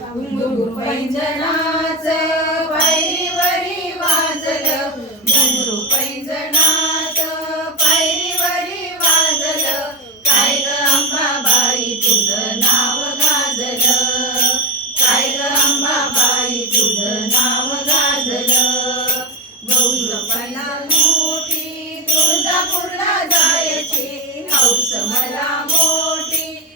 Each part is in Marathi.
पैंजनाच पायरीवरी वाजलं. घुंगरू पैंजनाच पायरीवरी वाजलं. काय ग अंबाबाई तुझं नाव गाजलं. काय ग अंबाबाई तुझं नाव गाजलं. गौरपणा मोठी तुळजापूरला जायची. हौस मला मोठी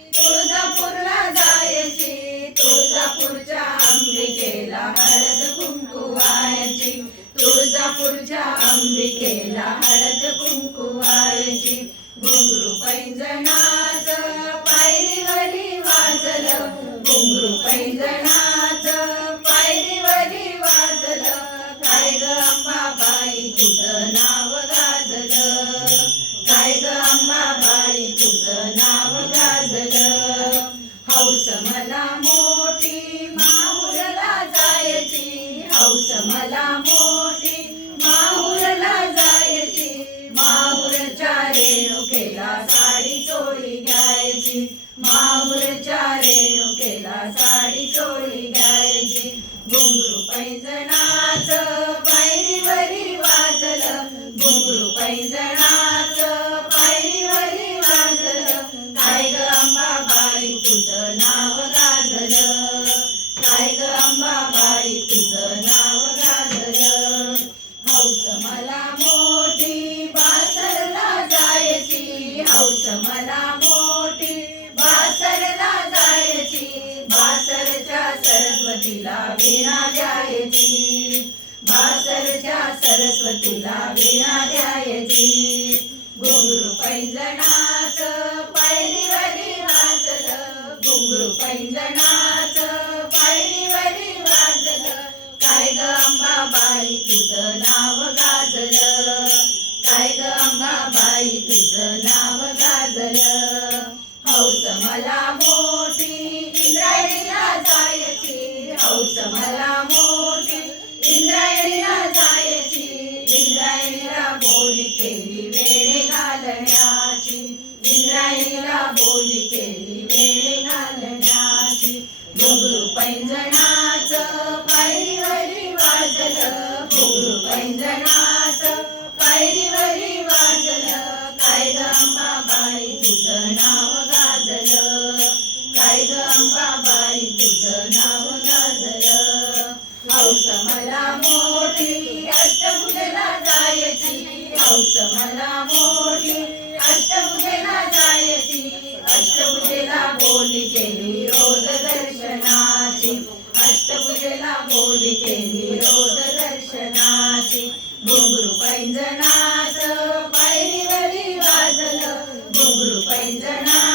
तुळजापूरच्या अंबिकेला हळद कुंकुवायची घुंगरू पैंजनाच पायरीवरी वाजलं घुंगरू पैंजनाच पायरीवरी वाजलं काय ग अंबाबाई तुझं नाव गाजलं? काय ग अंबाबाई तुझं नाव गाजलं? हौस मला मोठी माहुरला जायची. हौस मला मोठी रेणुकेला साडी चोळी घ्यायची. माहुरच्या रेणुकेला साडी चोळी घ्यायची. घुंगरू पैंजनाच पायरीवरी वाजलं. घुंगरू पैंजनाच पायरीवरी वाजलं. काय ग अंबाबाई तुझं नाव गाजलं. काय ग अंबाबाई तुझं नाव गाजलं. हौस मला मोर सरस्वतीला वीणा द्यायची. भासरच्या सरस्वतीला वीणा द्यायची. घुंगरू पैंजणाच पायरी वरी वाजलं. घुंगरू पैंजणाच पायरी वरी वाजलं. काय ग अंबाबाई तुझं नाव गाजलं. काय ग अंबाबाई तुझं नाव गाजलं. हौस मला हौस मला मोठी इंद्रायणीला जायची इंद्रायणीला बोली केली वेणे घालण्याची इंद्रायणीला बोली केली वेणे घालण्याची. घुंगरू पैंजनाच पायरीवरी वाजलं घुंगरू पैंजनाच काय ग अंबाबाई तुझं नाव नाजलं हौस मला मोठी अष्टभुजेला जायची. हौस मला मोठी अष्टभुजेला जायची. अष्टभुजेला बोली केली रोज दर्शनाची. अष्टभुजेला बोली केली रोज दर्शनाची. घुंगरू पैंजनाच पायरीवरी वाजलं. घुंगरू पैंजनाच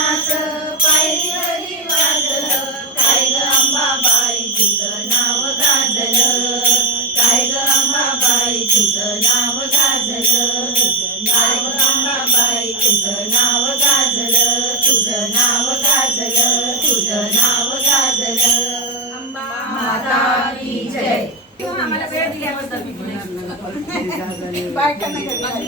की